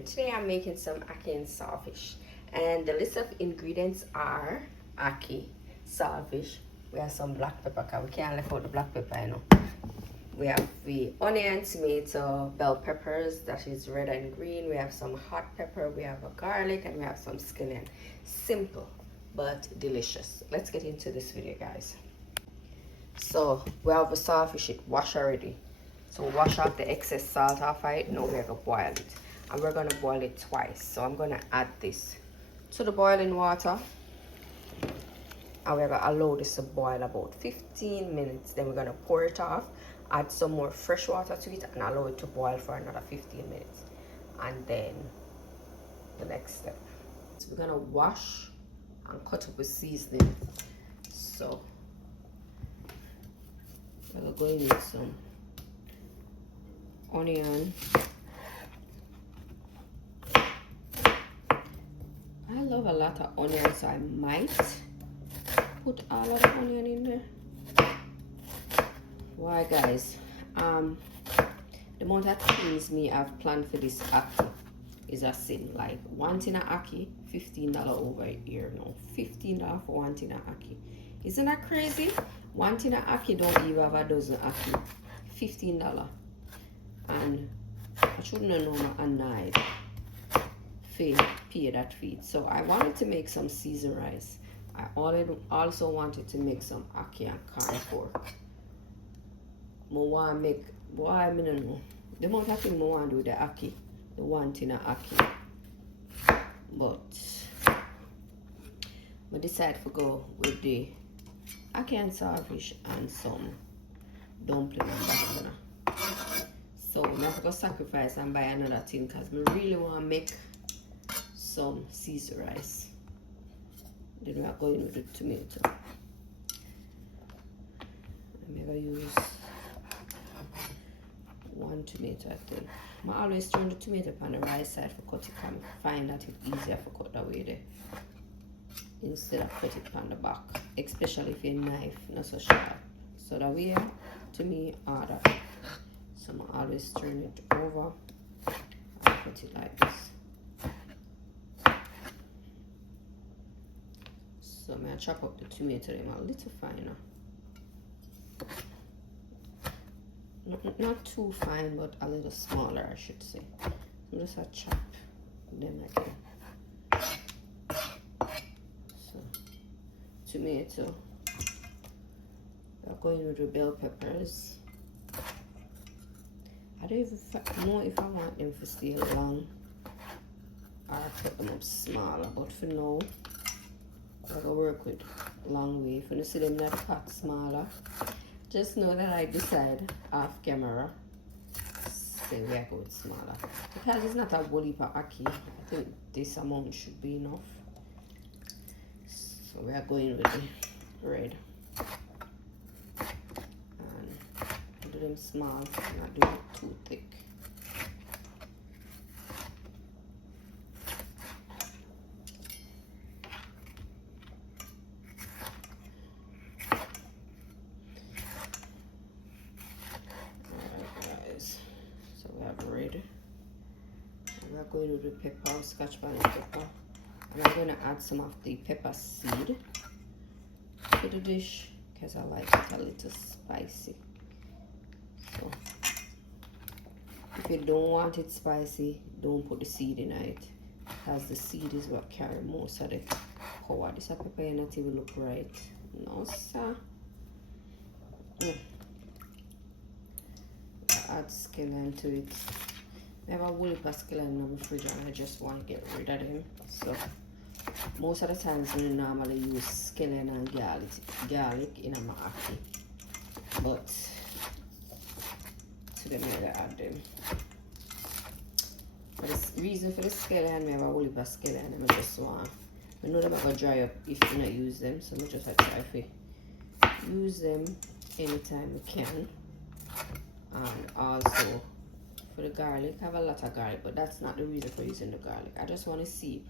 and today I'm making some ackee and saltfish, and the list of ingredients are ackee, saltfish, we have some black pepper because we can't leave out the black pepper, you know. We have the onion, tomato, bell peppers, that is red and green. We have some hot pepper, we have a garlic, and we have some scallion. Simple but delicious. Let's get into this video, guys. So we have the saltfish, it washed already. So wash off the excess salt off of it. Now we're gonna boil it, and we're gonna boil it twice. So I'm gonna add this to the boiling water, and we're gonna allow this to boil about 15 minutes. Then we're gonna pour it off, add some more fresh water to it, and allow it to boil for another 15 minutes. And then the next step, so we're gonna wash and cut up with seasoning. So we're going with some onion. I love a lot of onion, so I might put all of the onion in there. Why, guys? The amount of things me I've planned for this ackee is a sin. Like one tin of ackee, $15 over here now. $15 for one tin of ackee. Isn't that crazy? One tin of ackee don't even have a dozen ackee. $15. And I shouldn't have known a night fee pay that fee. So I wanted to make some seasoned rice. I also wanted to make some ackee and corn pork. I want to make, why I don't know. The amount of thing I want to do with the ackee, the one tin of ackee. But I decided to go with the ackee and saltfish and some dumplings. So I'm have to sacrifice and buy another tin because I really want to make some seasoned rice. Then we are going with the tomato. I'm going to use one tomato, I think. I always turn the tomato on the right side for cut it. I find that it's easier for cut that way there instead of cut it on the back, especially if your knife not so sharp. So that way, to me, harder. So I always turn it over and put it like this. So I'm going to chop up the tomato a little finer. Not too fine, but a little smaller, I should say. I'm just a chop them again. So tomato. We're going with the bell peppers. I don't even know if I want them to stay long or cut them up smaller, but for now I'm gonna work with long way. If you see them that cut smaller, just know that I decide off camera say we are going smaller because it's not a whole heap of ackee. I think this amount should be enough. So we are going with the red. Do them small, not do it too thick. Alright, guys, so we have red, and we're going with the pepper, scotch bonnet pepper, and I'm going to add some of the pepper seed to the dish because I like it a little spicy. So if you don't want it spicy, don't put the seed in it, because the seed is what carry most of the power. This pepper not even look right. No, sir. Add scallion to it. I have a whole heap of scallion in my fridge and I just want to get rid of them. So most of the times we normally use scallion and garlic in my ackee, but today I'm going to add them. But the reason for the scallion, I have a whole heap of scallion and I just want, I know them are going to dry up if you not use them, so I just try to use them anytime we can. And also for the garlic, I have a lot of garlic, but that's not the reason for using the garlic. I just want to see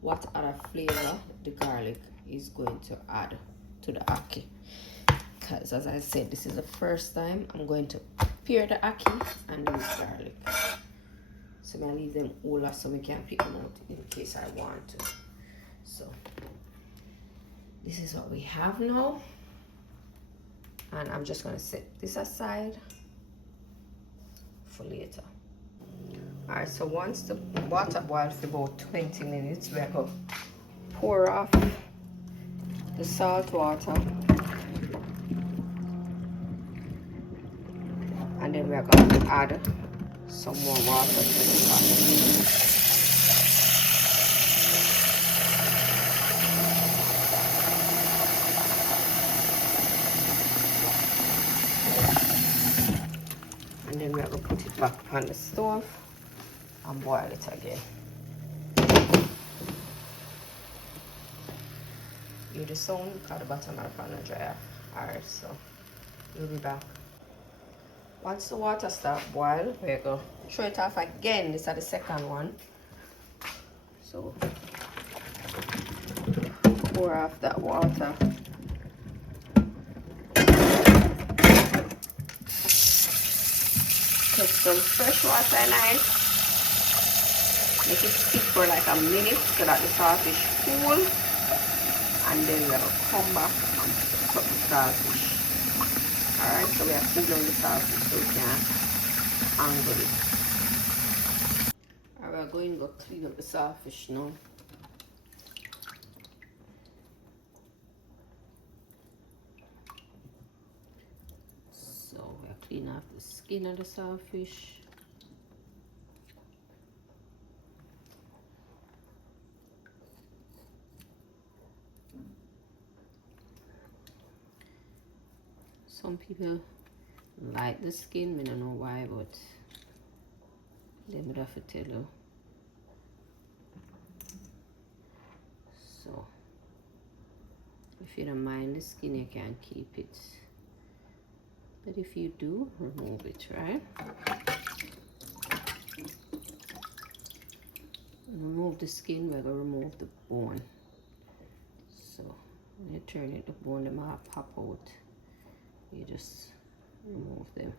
what other flavor the garlic is going to add to the ackee. Because as I said, this is the first time I'm going to pure the ackee and use garlic. So I leave them all so I can pick them out in case I want to. So this is what we have now. And I'm just gonna set this aside for later. Alright, so once the water boils for about 20 minutes, we're gonna pour off the salt water. And then we're gonna add some more water to the pot. And then we're going to put it back on the stove and boil it again. Hear the sound because the bottom of the pan is dry. Alright, so we'll be back. Once the water starts boil, we're going to throw it off again. This is the second one. So pour off that water. Put some fresh water in it. Make it sit for like a minute so that the saltfish cool. And then we're going to come back and cut the saltfish. Alright, so we are cooling the saltfish so we can angle it. Alright, we're going to go clean up the saltfish now. So we're cleaning off the skin of the saltfish. Some people like the skin, I don't know why, but they would have to tell you. So if you don't mind the skin, you can keep it. But if you do, remove it, right? Remove the skin, we're going to remove the bone. So when you turn it, the bone them all pop out. You just remove them.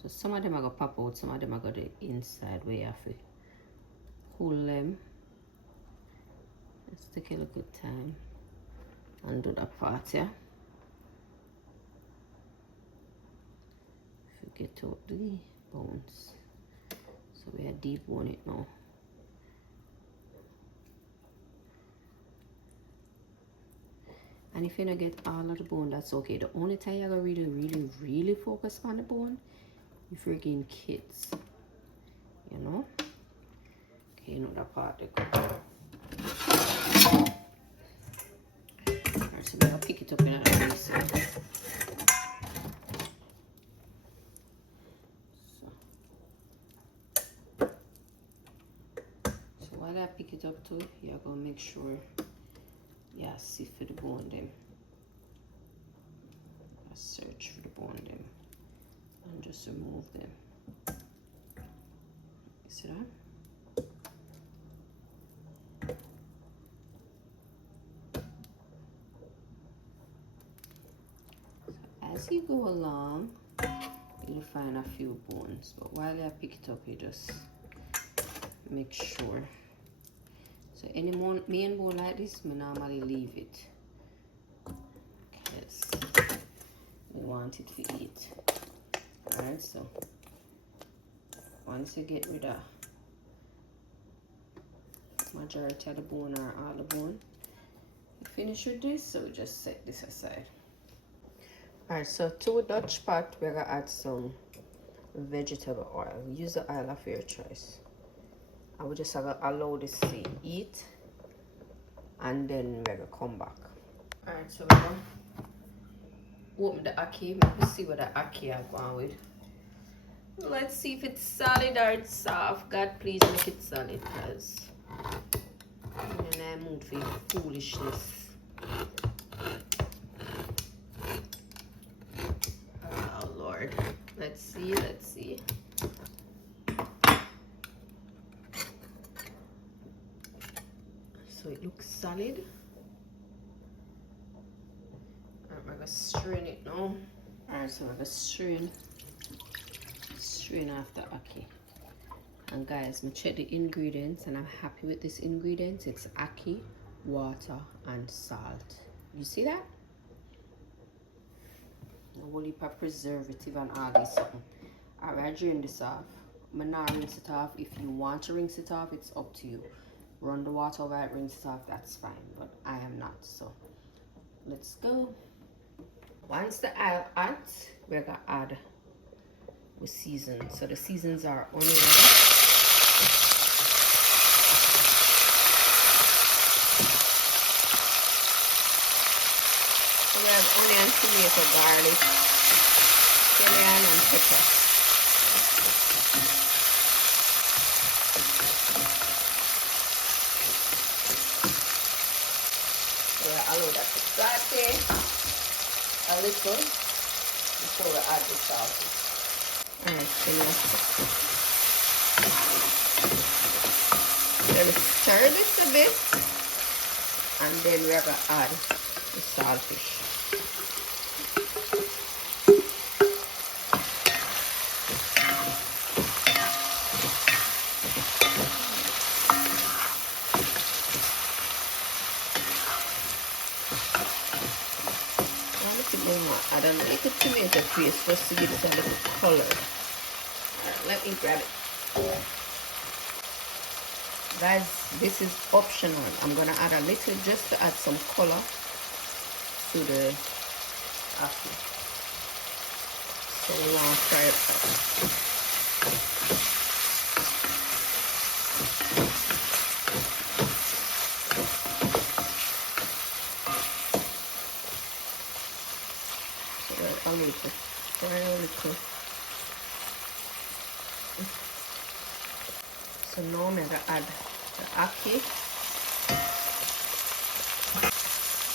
So some of them are going to pop out, some of them are going to the inside where you have to pull them. Let's take a little time and do that part, yeah? Get out the bones. So we are debone it now. And if you don't get all of the bone, that's okay. The only time you're gonna really focus on the bone if you're getting kids. You know? Okay, you know that part they go. Alright, so we're gonna pick it up in a piece. While I pick it up too, you're gonna make sure you sift for the bone them. Search for the bone them and just remove them. You see that? So as you go along, you'll find a few bones, but while I pick it up, you just make sure. So any main bone like this, we normally leave it because we want it to eat. Alright, so once you get rid of majority of the bone or all the bone, you finish with this, so we just set this aside. Alright, so to a Dutch pot, we're gonna add some vegetable oil. Use the oil of your choice. I will just allow this to eat and then we're gonna come back. Alright, so we're gonna open the ackee. Let's see what the ackee are going with. Let's see if it's solid or it's soft. God, please make it solid because I'm in a mood for foolishness. Oh Lord. Let's see, let's see. So it looks solid. I'm gonna strain it now. Alright, so I'm gonna strain drain off the ackee. And guys, I check the ingredients and I'm happy with this ingredients. It's ackee, water, and salt. You see that? A whole heap of preservative and all this something. Alright, drain this off. I'm not rinse it off. If you want to rinse it off, it's up to you. Run the water over it, rinse it off, that's fine. But I am not, so let's go. Once the oil hot, we're gonna add the seasons. So the seasons are onion. So we have onion, tomato, garlic, scallion, and pepper. Allow that to saute a little before we add the salt. Alright, so we're going to stir this a bit and then we're going to add the saltfish. Add a little tomato paste just to give it a little color. Alright, let me grab it. Guys, this is optional. I'm gonna add a little just to add some color to the ackee. So we want to fry it up. Fry a little. So now I'm going to add the ackee. I'm going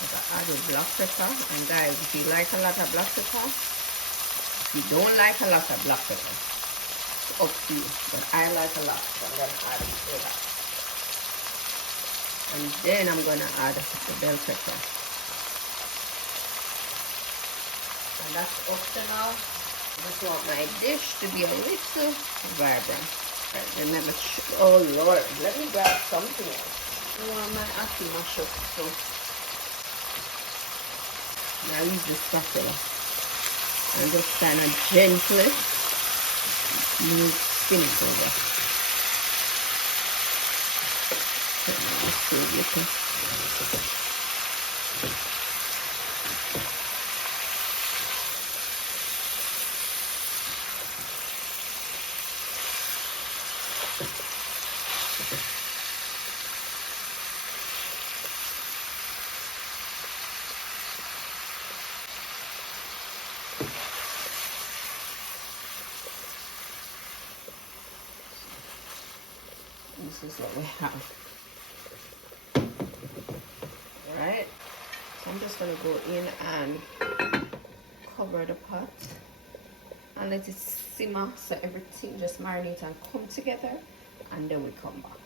to add the black pepper. And guys, if you like a lot of black pepper, if you don't like a lot of black pepper, it's up to you. But I like a lot, so I'm going to add it to that. And then I'm going to add the bell pepper. And that's optional. I just want my dish to be a little vibrant. Right, remember, oh Lord, let me grab something else. I want my ackee mashed up, so now use the spatula and just kind of gently spin it over. This is what we have. Alright, so I'm just going to go in and cover the pot and let it simmer so everything just marinate and come together, and then we come back.